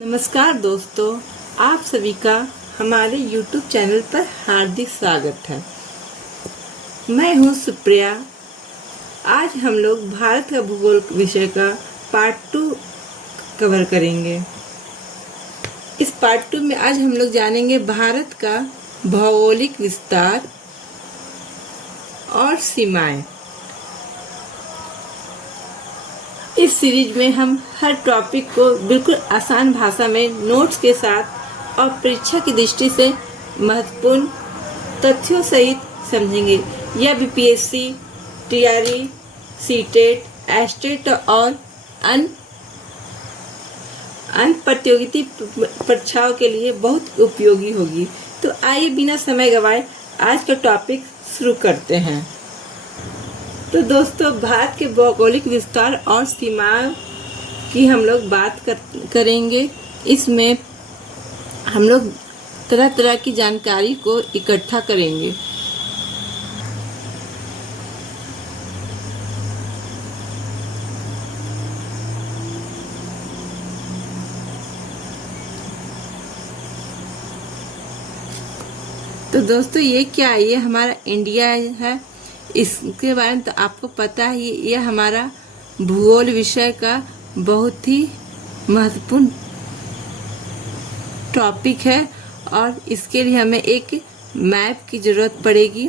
नमस्कार दोस्तों, आप सभी का हमारे YouTube चैनल पर हार्दिक स्वागत है। मैं हूं सुप्रिया। आज हम लोग भारत का भूगोल विषय का पार्ट 2 कवर करेंगे। इस पार्ट 2 में आज हम लोग जानेंगे भारत का भौगोलिक विस्तार और सीमाएं। इस सीरीज में हम हर टॉपिक को बिल्कुल आसान भाषा में नोट्स के साथ और परीक्षा की दृष्टि से महत्वपूर्ण तथ्यों सहित समझेंगे। यह बीपीएससी, टीआरई, सीटेट, एस्टेट और अन्य प्रतियोगिता परीक्षाओं के लिए बहुत उपयोगी होगी। तो आइए बिना समय गवाए आज का टॉपिक शुरू करते हैं। तो दोस्तों, भारत के भौगोलिक विस्तार और सीमाओं की हम लोग बात करेंगे। इसमें हम लोग तरह तरह की जानकारी को इकट्ठा करेंगे। तो दोस्तों, ये क्या है? ये हमारा इंडिया है। इसके बारे में तो आपको पता है, ये हमारा भूगोल विषय का बहुत ही महत्वपूर्ण टॉपिक है और इसके लिए हमें एक मैप की ज़रूरत पड़ेगी,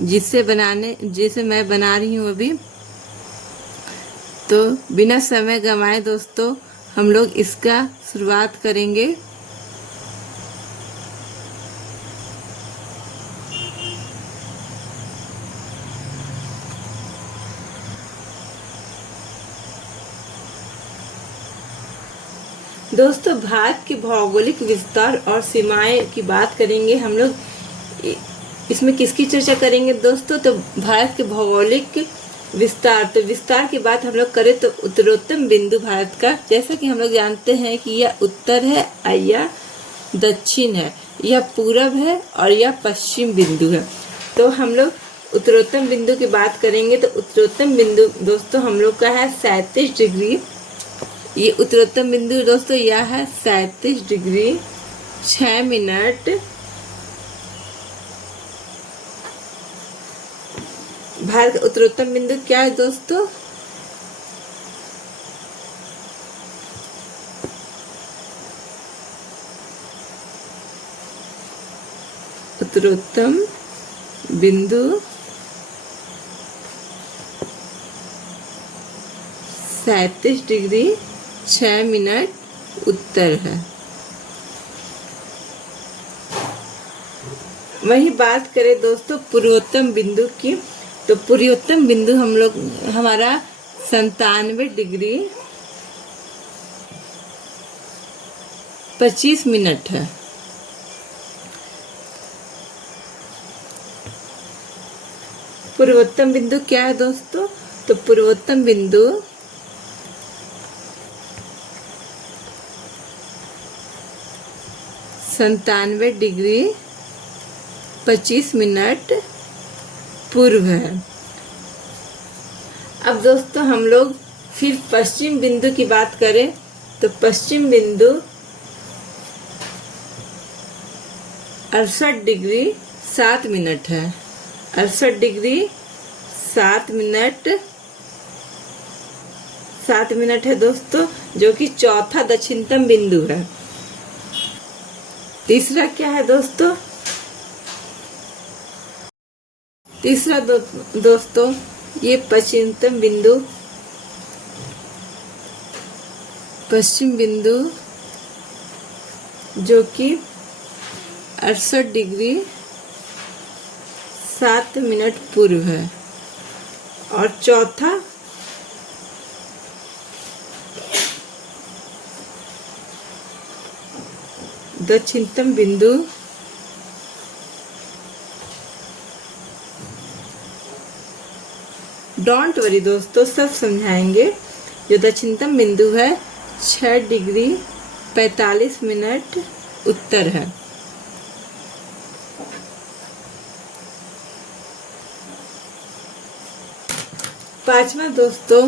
जिसे मैं बना रही हूँ अभी। तो बिना समय गंवाए दोस्तों, हम लोग इसका शुरुआत करेंगे। दोस्तों, भारत के भौगोलिक विस्तार और सीमाएं की बात करेंगे हम लोग। इसमें किसकी चर्चा करेंगे दोस्तों? तो भारत के भौगोलिक विस्तार। तो विस्तार की बात हम लोग करें तो उत्तरोत्तर बिंदु भारत का, जैसा कि हम लोग जानते हैं कि यह उत्तर है या दक्षिण है, यह पूरब है और यह पश्चिम बिंदु है। तो हम लोग उत्तरोत्तर बिंदु की बात करेंगे। तो उत्तरोत्तर बिंदु दोस्तों हम लोग का है 37 डिग्री। ये उत्तरोत्तर बिंदु दोस्तों यह है 37 डिग्री 6 मिनट। भारत का उत्तरोत्तर बिंदु क्या है दोस्तों? उत्तरोत्तर बिंदु 37 डिग्री 6 मिनट उत्तर है। वही बात करें दोस्तों पूर्वोत्तर बिंदु की। तो पूर्वोत्तर बिंदु हम लोग हमारा 97 डिग्री 25 मिनट है। पूर्वोत्तर बिंदु क्या है दोस्तों? तो पूर्वोत्तर बिंदु 97 डिग्री 25 मिनट पूर्व है। अब दोस्तों हम लोग फिर पश्चिम बिंदु की बात करें तो पश्चिम बिंदु 68 डिग्री 7 मिनट है। 68 डिग्री 7 मिनट है दोस्तों, जो कि चौथा दक्षिणतम बिंदु है। तीसरा क्या है दोस्तों? तीसरा दोस्तों ये पश्चिम बिंदु जो कि 68 डिग्री 7 मिनट पूर्व है। और चौथा दक्षिणतम बिंदु डोंट वरी दोस्तों, सब समझाएंगे। जो दक्षिणतम बिंदु है 6 डिग्री 45 मिनट उत्तर है। पांचवा दोस्तों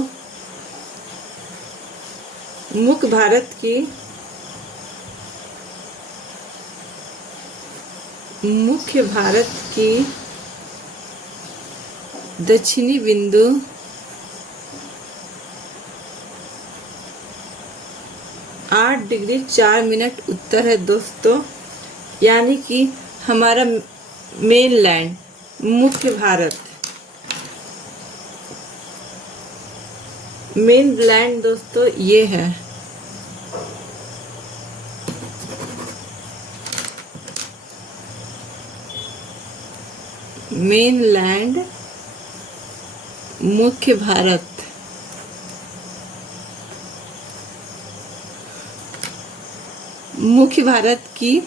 मुख्य भारत की मुख्य भारत की दक्षिणी बिंदु 8 डिग्री 4 मिनट उत्तर है दोस्तों, यानी कि हमारा मेन लैंड मुख्य भारत, मेन लैंड दोस्तों ये है। मेन लैंड मुख्य भारत। मुख्य भारत की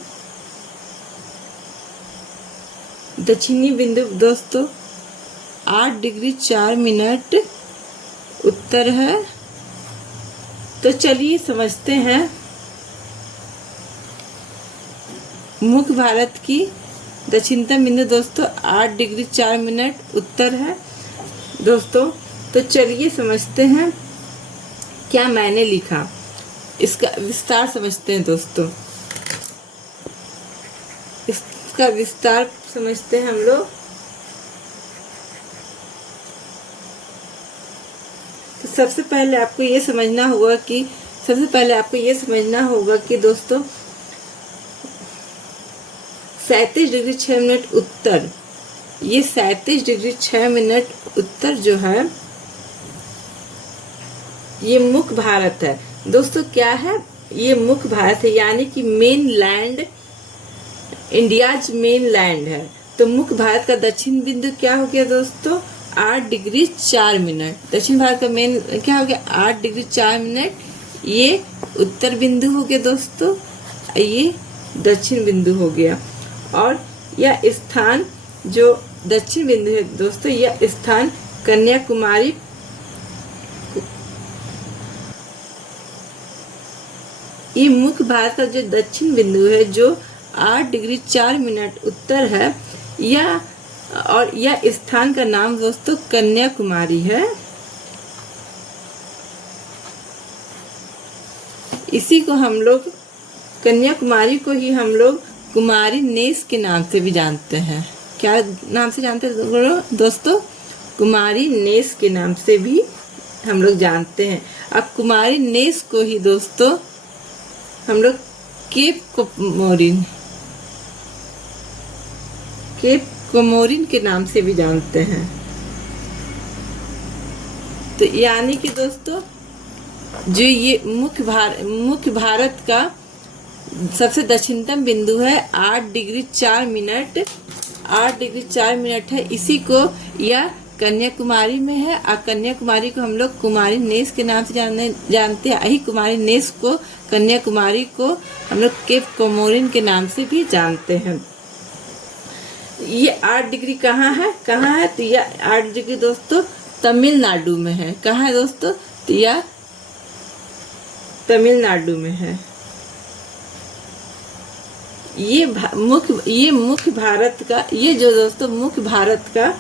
दक्षिणी बिंदु दोस्तों 8 डिग्री 4 मिनट उत्तर है। तो चलिए समझते हैं मुख्य भारत की दक्षिणतम बिंदु दोस्तों 8 डिग्री 4 मिनट उत्तर है दोस्तों। तो चलिए समझते हैं क्या मैंने लिखा, इसका विस्तार समझते हैं दोस्तों। इसका विस्तार समझते हैं हम लोग। तो सबसे पहले आपको ये समझना होगा कि दोस्तों 37 डिग्री 6 मिनट उत्तर, ये 37 डिग्री 6 मिनट उत्तर जो है ये मुख्य भारत है दोस्तों। क्या है? ये मुख्य भारत है, यानी कि main land, India's main land है। तो मुख्य भारत का दक्षिण बिंदु क्या हो गया दोस्तों? 8 डिग्री 4 मिनट। दक्षिण भारत का मेन क्या हो गया? 8 डिग्री 4 मिनट। ये उत्तर बिंदु हो गया दोस्तों, ये दक्षिण बिंदु हो गया। और यह स्थान जो दक्षिण बिंदु है दोस्तों, यह स्थान कन्याकुमारी, ये मुख्य भारत का जो दक्षिण बिंदु है जो 8 डिग्री 4 मिनट उत्तर है, यह स्थान का नाम दोस्तों कन्याकुमारी है। इसी को हम लोग, कन्याकुमारी को ही हम लोग कुमारी नेस के नाम से भी जानते हैं। क्या नाम से जानते हैं दोस्तों? कुमारी नेस के नाम से भी हम लोग जानते हैं। अब कुमारी नेस को ही दोस्तों हम लोग केप कोमोरिन के नाम से भी जानते हैं। तो यानी कि दोस्तों जो ये मुख्य भारत का सबसे दक्षिणतम बिंदु है 8 डिग्री 4 मिनट, 8 डिग्री 4 मिनट है। इसी को यह कन्याकुमारी में है, और कन्याकुमारी को हम लोग कुमारी नेस के नाम से जानते हैं। यही कुमारी नेस को, कन्याकुमारी को हम लोग केप कोमोरिन के नाम से भी जानते हैं। ये 8 डिग्री कहाँ है? तो यह 8 डिग्री दोस्तों तमिलनाडु में है। कहाँ है दोस्तों? तो यह तमिलनाडु में है। ये मुख्य भारत का, ये जो दोस्तों मुख्य भारत का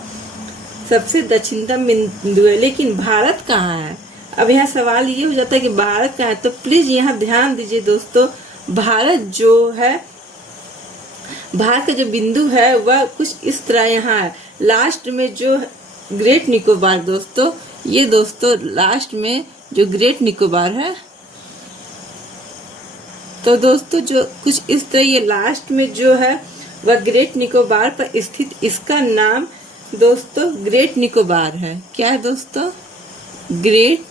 सबसे दक्षिणतम बिंदु है। लेकिन भारत कहाँ है? अब यहाँ सवाल ये हो जाता है कि भारत कहाँ है। तो प्लीज यहाँ ध्यान दीजिए दोस्तों, भारत जो है, भारत का जो बिंदु है वह कुछ इस तरह यहाँ है। लास्ट में जो ग्रेट निकोबार दोस्तों, ये दोस्तों लास्ट में जो ग्रेट निकोबार है, तो दोस्तों जो कुछ इस तरह ये लास्ट में जो है वह ग्रेट निकोबार पर स्थित, इसका नाम दोस्तों ग्रेट निकोबार है। क्या है दोस्तों? ग्रेट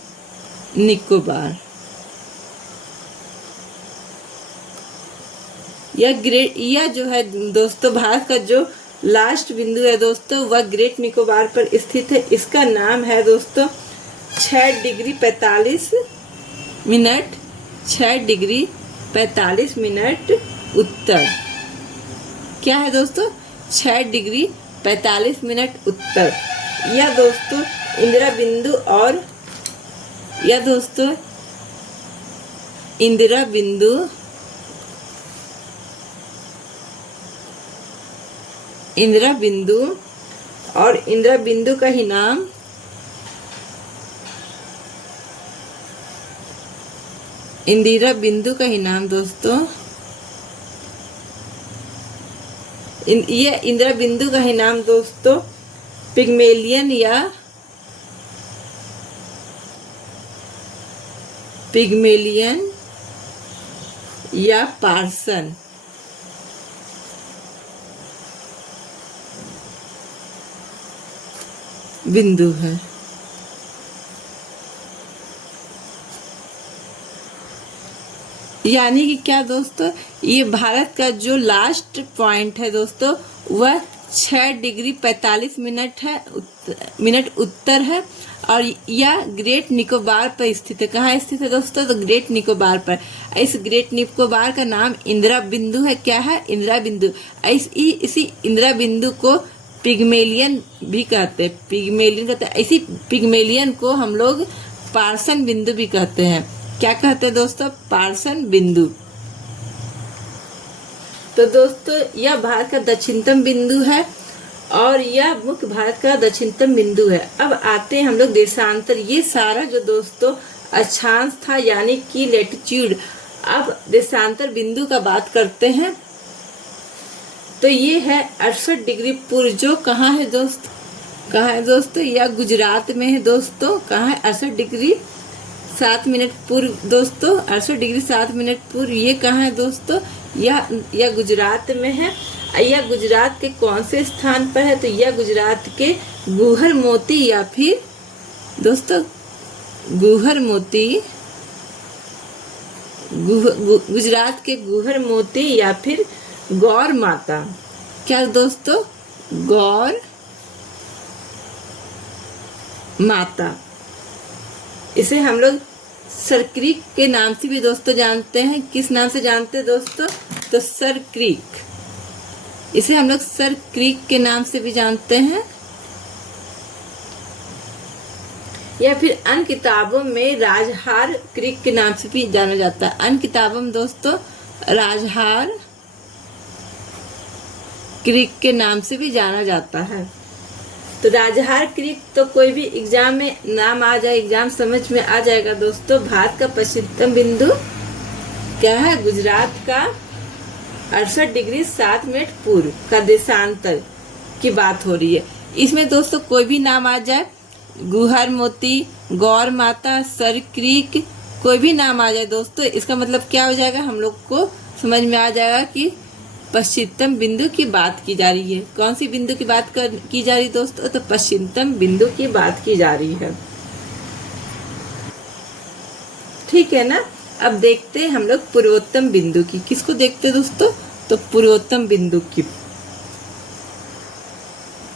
निकोबार। यह जो है दोस्तों भारत का जो लास्ट बिंदु है दोस्तों, वह ग्रेट निकोबार पर स्थित है। इसका नाम है दोस्तों 6 डिग्री 45 मिनट, 6 डिग्री 45 मिनट उत्तर। क्या है दोस्तों? 6 डिग्री 45 मिनट उत्तर। यह दोस्तों इंदिरा बिंदु, और यह दोस्तों इंदिरा बिंदु और इंदिरा बिंदु का ही नाम दोस्तों ये इंदिरा बिंदु का ही नाम दोस्तों पिग्मेलियन या पार्सन बिंदु है। यानी कि क्या दोस्तों, ये भारत का जो लास्ट पॉइंट है दोस्तों वह 6 डिग्री 45 मिनट है मिनट उत्तर है, और यह ग्रेट निकोबार पर स्थित है। कहाँ स्थित है दोस्तों? तो ग्रेट निकोबार पर। इस ग्रेट निकोबार का नाम इंदिरा बिंदु है। क्या है? इंदिरा बिंदु। इसी इंदिरा बिंदु को पिग्मेलियन भी कहते हैं, पिग्मेलियन कहते हैं। इसी पिग्मेलियन को हम लोग पार्सन बिंदु भी कहते हैं। क्या कहते हैं दोस्तों? पार्सन बिंदु। तो दोस्तों यह भारत का दक्षिणतम बिंदु है और यह मुख्य भारत का दक्षिणतम बिंदु है। अब आते हैं हम लोग देशांतर। ये सारा जो दोस्तों अक्षांश था यानी कि लैटिट्यूड। अब देशांतर बिंदु का बात करते हैं। तो ये है 68 डिग्री पूर्व, जो कहाँ है दोस्तों? कहाँ है दोस्तों? यह गुजरात में है दोस्तों। कहाँ है? 68 डिग्री 7 मिनट पूर्व दोस्तों। 68 डिग्री 7 मिनट पूर्व ये कहाँ है दोस्तों? यह गुजरात में है। यह गुजरात के कौन से स्थान पर है? तो यह गुजरात के गुहर मोती या फिर दोस्तों गुहर मोती, गुजरात के गुहर मोती या फिर गौर माता। क्या दोस्तों? गौर माता। इसे हम लोग सर क्रीक के नाम से भी दोस्तों जानते हैं। किस नाम से जानते हैं दोस्तों? तो सर क्रीक। इसे हम लोग सर क्रीक के नाम से भी जानते हैं, या फिर अन्य किताबों में राजहार क्रीक के नाम से भी जाना जाता है। अन्य किताबों में दोस्तों राजहार क्रीक के नाम से भी जाना जाता है। तो राजहार क्रीक तो कोई भी एग्जाम में नाम आ जाए, एग्जाम समझ में आ जाएगा दोस्तों। भारत का पश्चिमतम बिंदु क्या है? गुजरात का 68 डिग्री 7 मिनट पूर्व का देशांतर की बात हो रही है। इसमें दोस्तों कोई भी नाम आ जाए, गुहर मोती, गौर माता, सर क्रीक, कोई भी नाम आ जाए दोस्तों, इसका मतलब क्या हो जाएगा? हम लोग को समझ में आ जाएगा कि पश्चिमतम बिंदु की बात की जा रही है। कौन सी बिंदु की बात की जा रही है दोस्तों? तो पश्चिमतम बिंदु की बात की जा रही है। ठीक है ना। अब देखते हैं हम लोग पूर्वोत्तम बिंदु की। किसको देखते हैं दोस्तों? तो पूर्वोत्तम बिंदु की।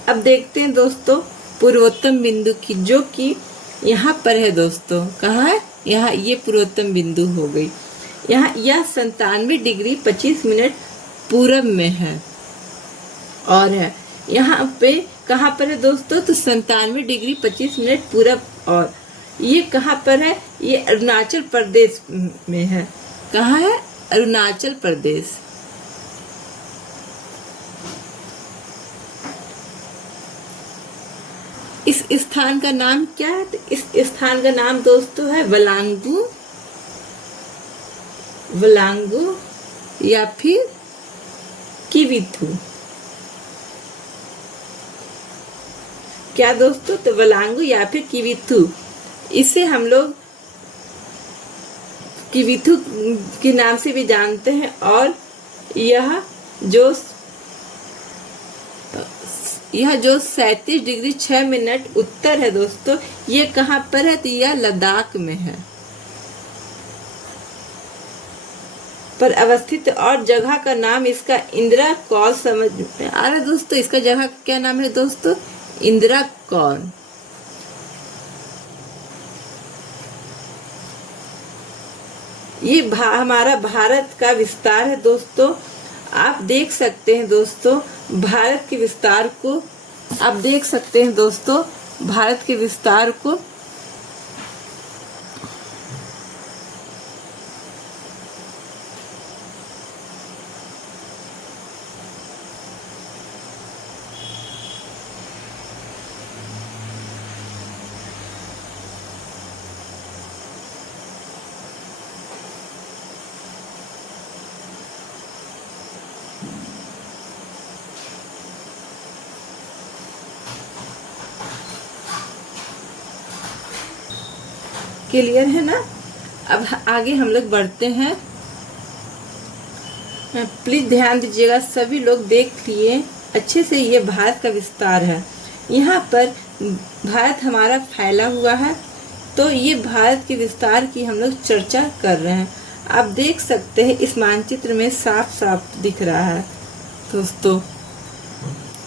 अब देखते हैं दोस्तों पूर्वोत्तम बिंदु की, जो कि यहाँ पर है दोस्तों। कहाँ है? यहाँ ये पूर्वोत्तम बिंदु हो गई। यहाँ यह 97 डिग्री 25 मिनट पूरब में है और है यहाँ पे। कहाँ पर है दोस्तों? तो 97 डिग्री 25 मिनट पूरब। और ये कहाँ पर है? ये अरुणाचल प्रदेश में है। कहाँ है? अरुणाचल प्रदेश। इस स्थान का नाम क्या है? तो इस स्थान का नाम दोस्तों है वलांगू या फिर किविथु। क्या दोस्तों? तो वलांगू या फिर किविथु। इसे हम लोग किविथु के नाम से भी जानते हैं। और यह जो 37 डिग्री 6 मिनट उत्तर है दोस्तों, ये कहाँ पर है? तो यह लद्दाख में है पर अवस्थित। और जगह का नाम इसका इंदिरा कौल समझ में आ रहा है दोस्तों। इसका जगह का क्या नाम है दोस्तों? इंदिरा कौल। ये हमारा भारत का विस्तार है दोस्तों। आप देख सकते हैं दोस्तों भारत के विस्तार को। आप देख सकते हैं दोस्तों भारत के विस्तार को। क्लियर है ना। अब आगे हम लोग बढ़ते हैं। प्लीज ध्यान दीजिएगा, सभी लोग देख लिए अच्छे से। ये भारत का विस्तार है। यहाँ पर भारत हमारा फैला हुआ है, तो ये भारत के विस्तार की हम लोग चर्चा कर रहे हैं। आप देख सकते हैं इस मानचित्र में साफ साफ दिख रहा है दोस्तों।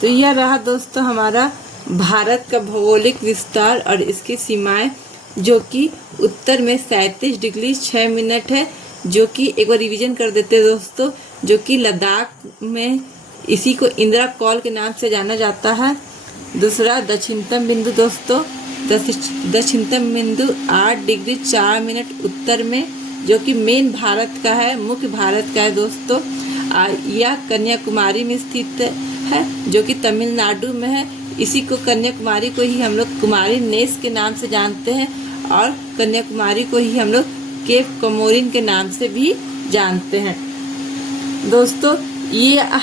तो यह रहा दोस्तों हमारा भारत का भौगोलिक विस्तार और इसकी सीमाएं, जो कि उत्तर में 37 डिग्री 6 मिनट है, जो कि एक बार रिवीजन कर देते हैं दोस्तों, जो कि लद्दाख में इसी को इंदिरा कॉल के नाम से जाना जाता है। दूसरा दक्षिणतम बिंदु दोस्तों, दक्षिणतम बिंदु 8 डिग्री 4 मिनट उत्तर में, जो कि मेन भारत का है, मुख्य भारत का है दोस्तों। यह कन्याकुमारी में स्थित है, जो कि तमिलनाडु में है। इसी को कन्याकुमारी को ही हम लोग कुमारी नेस के नाम से जानते हैं, और कन्याकुमारी को ही हम लोग केप कमोरिन के नाम से भी जानते हैं दोस्तों। यह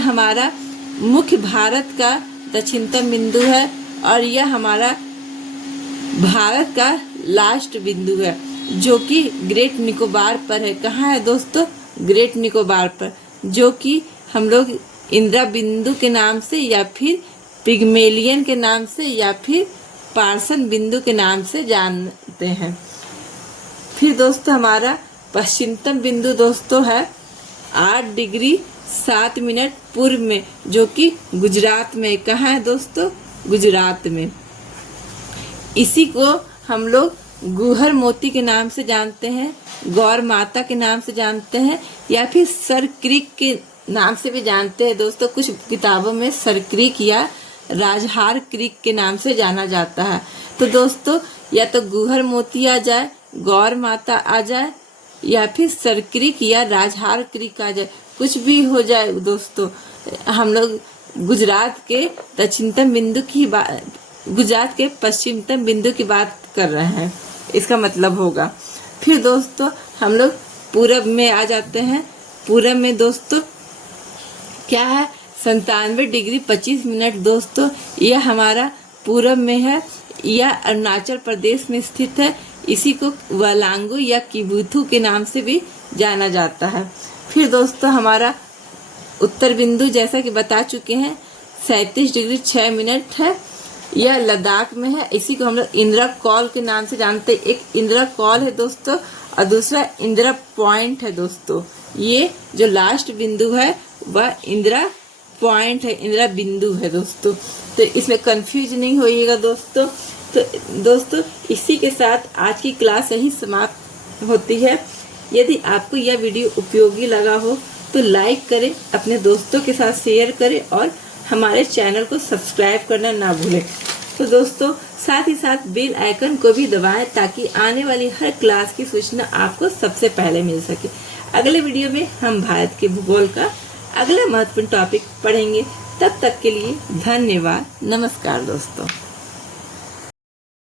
हमारा मुख्य भारत का दक्षिणतम बिंदु है, और यह हमारा भारत का लास्ट बिंदु है, जो कि ग्रेट निकोबार पर है। कहाँ है दोस्तों? ग्रेट निकोबार पर, जो कि हम लोग इंदिरा बिंदु के नाम से, या फिर पिग्मेलियन के नाम से, या फिर पार्सन बिंदु के नाम से जानते हैं। फिर दोस्तों हमारा पश्चिमतम बिंदु दोस्तों है 8 डिग्री 7 मिनट पूर्व में, जो कि गुजरात में। कहाँ है दोस्तों? गुजरात में। इसी को हम लोग गुहर मोती के नाम से जानते हैं, गौर माता के नाम से जानते हैं, या फिर सर क्रीक के नाम से भी जानते हैं दोस्तों। कुछ किताबों में सर क्रीक या राजहार क्रीक के नाम से जाना जाता है। तो दोस्तों या तो गुहर मोती आ जाए, गौर माता आ जाए, या फिर सर क्रीक या राजहार क्रीक आ जाए, कुछ भी हो जाए दोस्तों। हम लोग गुजरात के दक्षिणतम बिंदु की बात, गुजरात के पश्चिमतम बिंदु की बात कर रहे हैं, इसका मतलब होगा। फिर दोस्तों हम लोग पूरब में आ जाते हैं। पूरब में दोस्तों क्या है? 97 डिग्री 25 मिनट दोस्तों। यह हमारा पूरब में है, यह अरुणाचल प्रदेश में स्थित है। इसी को वालांगू या किबुथु के नाम से भी जाना जाता है। फिर दोस्तों हमारा उत्तर बिंदु, जैसा कि बता चुके हैं, 37 डिग्री 6 मिनट है। यह लद्दाख में है। इसी को हम लोग इंदिरा कॉल के नाम से जानते हैं। एक इंदिरा कॉल है दोस्तों, और दूसरा इंदिरा पॉइंट है दोस्तों। ये जो लास्ट बिंदु है वह इंदिरा पॉइंट है, इंदिरा बिंदु है दोस्तों। तो इसमें कंफ्यूज नहीं होइएगा दोस्तों। तो दोस्तों इसी के साथ आज की क्लास यही समाप्त होती है। यदि आपको यह वीडियो उपयोगी लगा हो तो लाइक करें, अपने दोस्तों के साथ शेयर करें, और हमारे चैनल को सब्सक्राइब करना ना भूलें। तो दोस्तों साथ ही साथ बेल आइकन को भी दबाएं, ताकि आने वाली हर क्लास की सूचना आपको सबसे पहले मिल सके। अगले वीडियो में हम भारत के भूगोल का अगला महत्वपूर्ण टॉपिक पढ़ेंगे। तब तक के लिए धन्यवाद। नमस्कार दोस्तों।